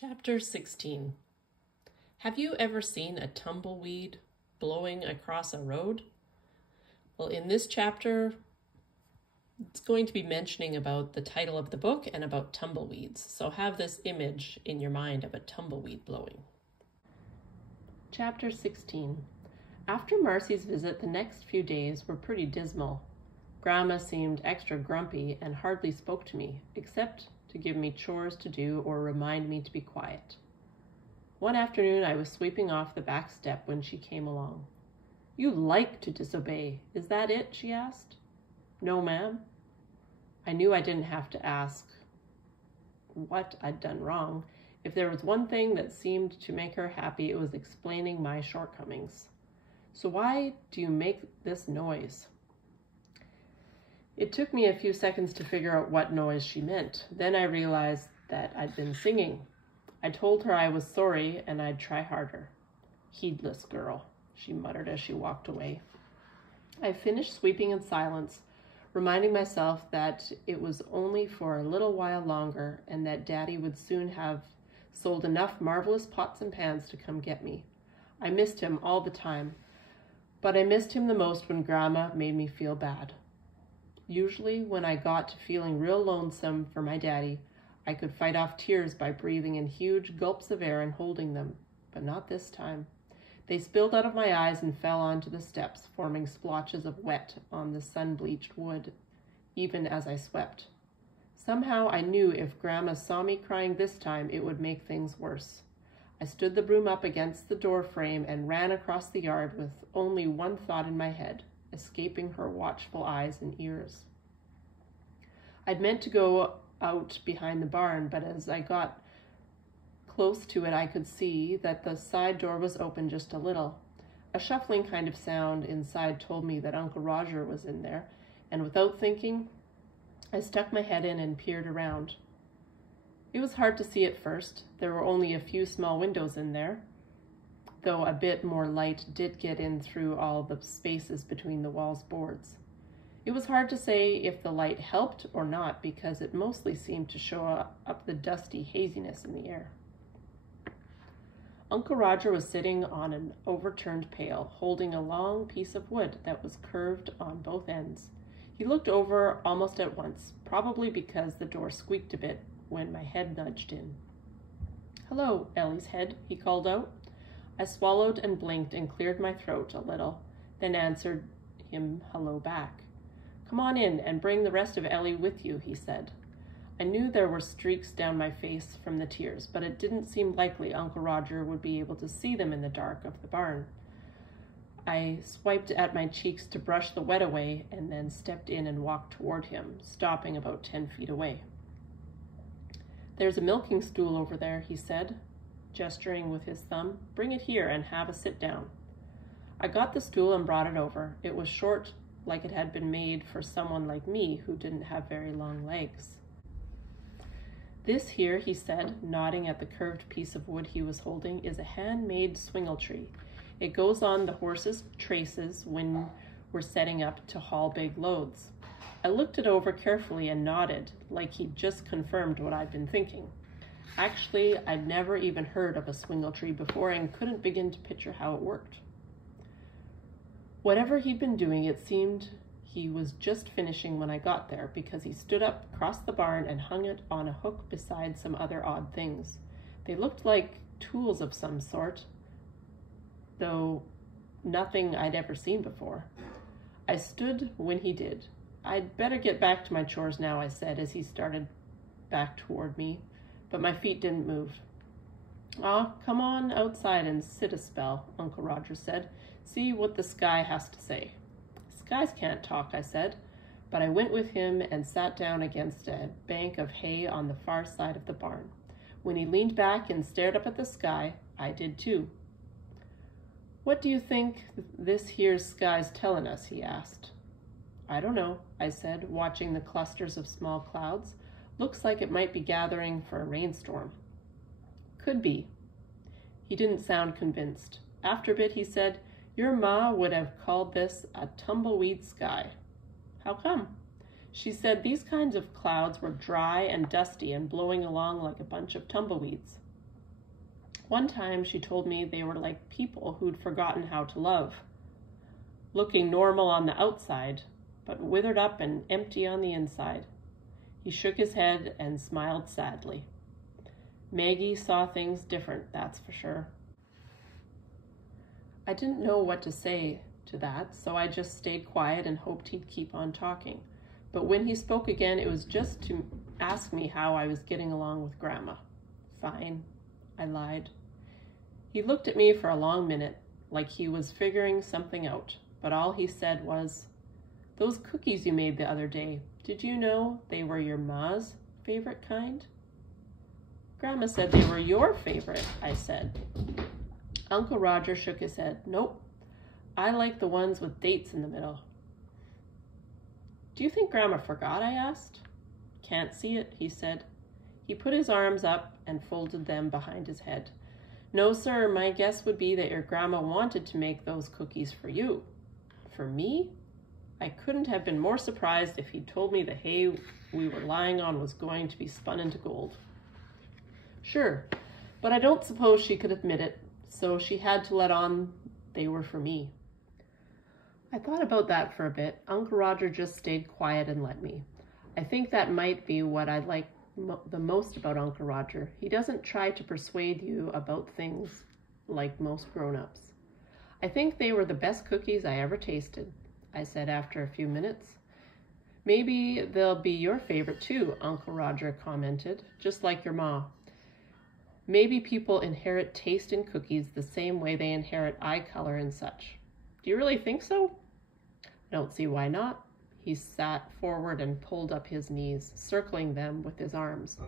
Chapter 16. Have you ever seen a tumbleweed blowing across a road? Well, in this chapter, it's going to be mentioning about the title of the book and about tumbleweeds. So have this image in your mind of a tumbleweed blowing. Chapter 16. After Marcy's visit, the next few days were pretty dismal. Grandma seemed extra grumpy and hardly spoke to me, except to give me chores to do or remind me to be quiet. One afternoon I was sweeping off the back step when she came along. "You like to disobey, is that it?" she asked. "No, ma'am." I knew I didn't have to ask what I'd done wrong. If there was one thing that seemed to make her happy, it was explaining my shortcomings. "So why do you make this noise?" It took me a few seconds to figure out what noise she meant. Then I realized that I'd been singing. I told her I was sorry and I'd try harder. "Heedless girl," she muttered as she walked away. I finished sweeping in silence, reminding myself that it was only for a little while longer and that Daddy would soon have sold enough marvelous pots and pans to come get me. I missed him all the time, but I missed him the most when Grandma made me feel bad. Usually when I got to feeling real lonesome for my daddy, I could fight off tears by breathing in huge gulps of air and holding them, but not this time. They spilled out of my eyes and fell onto the steps, forming splotches of wet on the sun-bleached wood, even as I swept. Somehow I knew if Grandma saw me crying this time, it would make things worse. I stood the broom up against the door frame and ran across the yard with only one thought in my head: escaping her watchful eyes and ears. I'd meant to go out behind the barn, but as I got close to it, I could see that the side door was open just a little. A shuffling kind of sound inside told me that Uncle Roger was in there, and without thinking, I stuck my head in and peered around. It was hard to see at first. There were only a few small windows in there, though a bit more light did get in through all the spaces between the wall's boards. It was hard to say if the light helped or not because it mostly seemed to show up the dusty haziness in the air. Uncle Roger was sitting on an overturned pail, holding a long piece of wood that was curved on both ends. He looked over almost at once, probably because the door squeaked a bit when my head nudged in. "Hello, Ellie's head," he called out. I swallowed and blinked and cleared my throat a little, then answered him hello back. "Come on in and bring the rest of Ellie with you," he said. I knew there were streaks down my face from the tears, but it didn't seem likely Uncle Roger would be able to see them in the dark of the barn. I swiped at my cheeks to brush the wet away and then stepped in and walked toward him, stopping about 10 feet away. "There's a milking stool over there," he said, gesturing with his thumb. "Bring it here and have a sit down." I got the stool and brought it over. It was short, like it had been made for someone like me who didn't have very long legs. "This here," he said, nodding at the curved piece of wood he was holding, "is a handmade swingle tree. It goes on the horse's traces when we're setting up to haul big loads." I looked it over carefully and nodded, like he'd just confirmed what I'd been thinking. Actually, I'd never even heard of a swingle tree before and couldn't begin to picture how it worked. Whatever he'd been doing, it seemed he was just finishing when I got there, because he stood up across the barn and hung it on a hook beside some other odd things. They looked like tools of some sort, though nothing I'd ever seen before. I stood when he did. "I'd better get back to my chores now," I said as he started back toward me, but my feet didn't move. "Aw, come on outside and sit a spell," Uncle Roger said. "See what the sky has to say." "Skies can't talk," I said, but I went with him and sat down against a bank of hay on the far side of the barn. When he leaned back and stared up at the sky, I did too. "What do you think this here's sky's tellin' us?" he asked. "I don't know," I said, watching the clusters of small clouds. "Looks like it might be gathering for a rainstorm." "Could be." He didn't sound convinced. After a bit, he said, "Your ma would have called this a tumbleweed sky." "How come?" She said these kinds of clouds were dry and dusty and blowing along like a bunch of tumbleweeds. One time she told me they were like people who'd forgotten how to love, looking normal on the outside, but withered up and empty on the inside. He shook his head and smiled sadly. Maggie saw things different, that's for sure. I didn't know what to say to that, so I just stayed quiet and hoped he'd keep on talking. But when he spoke again, it was just to ask me how I was getting along with Grandma. Fine, I lied. He looked at me for a long minute, like he was figuring something out, but all he said was, "Those cookies you made the other day, did you know they were your ma's favorite kind?" "Grandma said they were your favorite," I said. Uncle Roger shook his head. "Nope, I like the ones with dates in the middle." "Do you think Grandma forgot?" I asked. "Can't see it," he said. He put his arms up and folded them behind his head. "No, sir, my guess would be that your grandma wanted to make those cookies for you." "For me?" I couldn't have been more surprised if he'd told me the hay we were lying on was going to be spun into gold. Sure, but I don't suppose she could admit it, so she had to let on they were for me. I thought about that for a bit. Uncle Roger just stayed quiet and let me. I think that might be what I like the most about Uncle Roger. He doesn't try to persuade you about things like most grown-ups. "I think they were the best cookies I ever tasted," I said after a few minutes. "Maybe they'll be your favorite too," Uncle Roger commented, "just like your ma. Maybe people inherit taste in cookies the same way they inherit eye color and such." "Do you really think so?" "I don't see why not." He sat forward and pulled up his knees, circling them with his arms.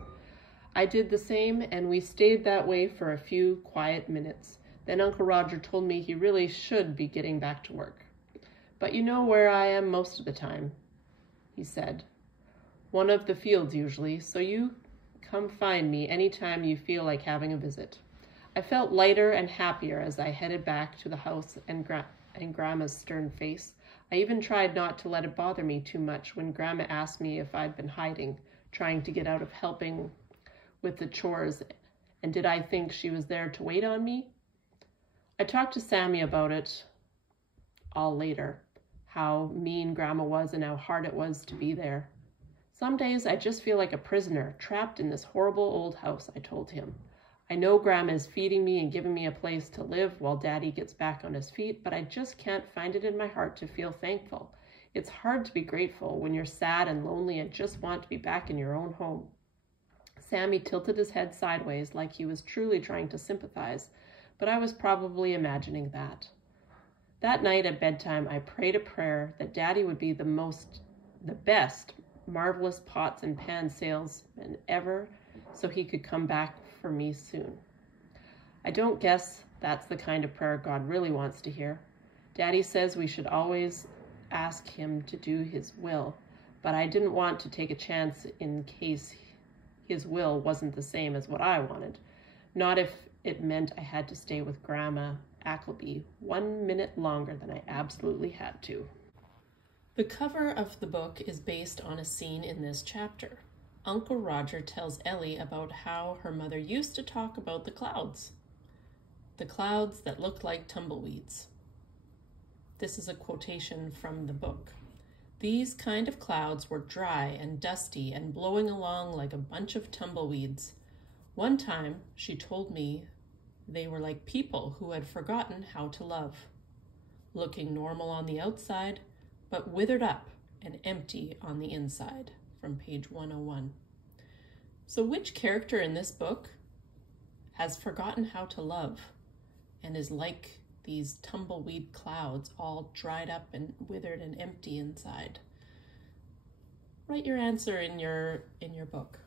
I did the same, and we stayed that way for a few quiet minutes. Then Uncle Roger told me he really should be getting back to work. "But you know where I am most of the time," he said. "One of the fields usually, so you come find me anytime you feel like having a visit." I felt lighter and happier as I headed back to the house and Grandma's stern face. I even tried not to let it bother me too much when Grandma asked me if I'd been hiding, trying to get out of helping with the chores, and did I think she was there to wait on me? I talked to Sammy about it all later, how mean Grandma was and how hard it was to be there. "Some days I just feel like a prisoner, trapped in this horrible old house," I told him. "I know Grandma is feeding me and giving me a place to live while Daddy gets back on his feet, but I just can't find it in my heart to feel thankful. It's hard to be grateful when you're sad and lonely and just want to be back in your own home." Sammy tilted his head sideways like he was truly trying to sympathize, but I was probably imagining that. That night at bedtime, I prayed a prayer that Daddy would be the best, marvelous pots and pan salesman ever, so he could come back for me soon. I don't guess that's the kind of prayer God really wants to hear. Daddy says we should always ask him to do his will, but I didn't want to take a chance in case his will wasn't the same as what I wanted. Not if it meant I had to stay with Grandma Appleby 1 minute longer than I absolutely had to. The cover of the book is based on a scene in this chapter. Uncle Roger tells Ellie about how her mother used to talk about the clouds that looked like tumbleweeds. This is a quotation from the book. "These kind of clouds were dry and dusty and blowing along like a bunch of tumbleweeds. One time, she told me they were like people who had forgotten how to love, looking normal on the outside, but withered up and empty on the inside," from page 101. So which character in this book has forgotten how to love and is like these tumbleweed clouds, all dried up and withered and empty inside? Write your answer in your book.